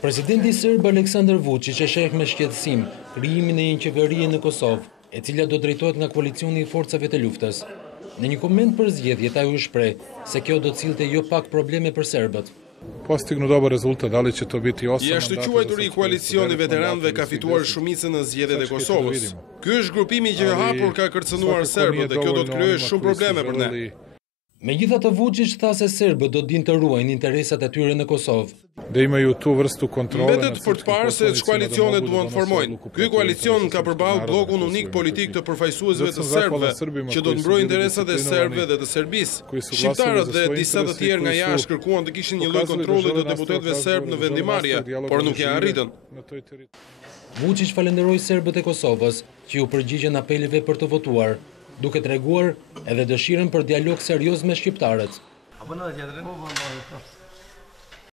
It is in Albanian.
Presidenti serb Aleksandar Vučić e sheh me shqetësim krijimin e një qeverie në Kosovë, e cila do drejtohet nga koalicioni i forcave të luftës. Në një koment për zgjedhjet ai u shpreh se kjo do të sillte jo pak probleme për serbët. Postignu dobar rezultat, da li će to biti 8 I ashtu quajtur i koalicioni veteranëve ka fituar shumicën në zgjedhjet e Kosovës. Ky është grupimi që hapur ka kërcënuar serbët dhe kjo do të kryejë shumë probleme për ne. Megjithatë Vučić tha se serbët do dinë të ruajnë interesat e tyre në Kosovë. Da imaju tu vrstu kontrole. Mbetet për të parë se ç'koalicione duan të formojnë. Ky koalicion ka përballë bllokun unik politik të përfaqësuesve të serbëve, që do të mbrojë interesat e serbëve dhe të Serbisë. Shqiptarët dhe disa të tjerë nga jashtë kërkuan të kishin një lloj kontrolli të deputetëve serb në vendimarrje, por nuk ja arritën. Vučić falenderoi serbët e Kosovës që u përgjigjen apeleve për të votuar, duke treguar edhe dëshirën për dialog serioz me shqiptarët.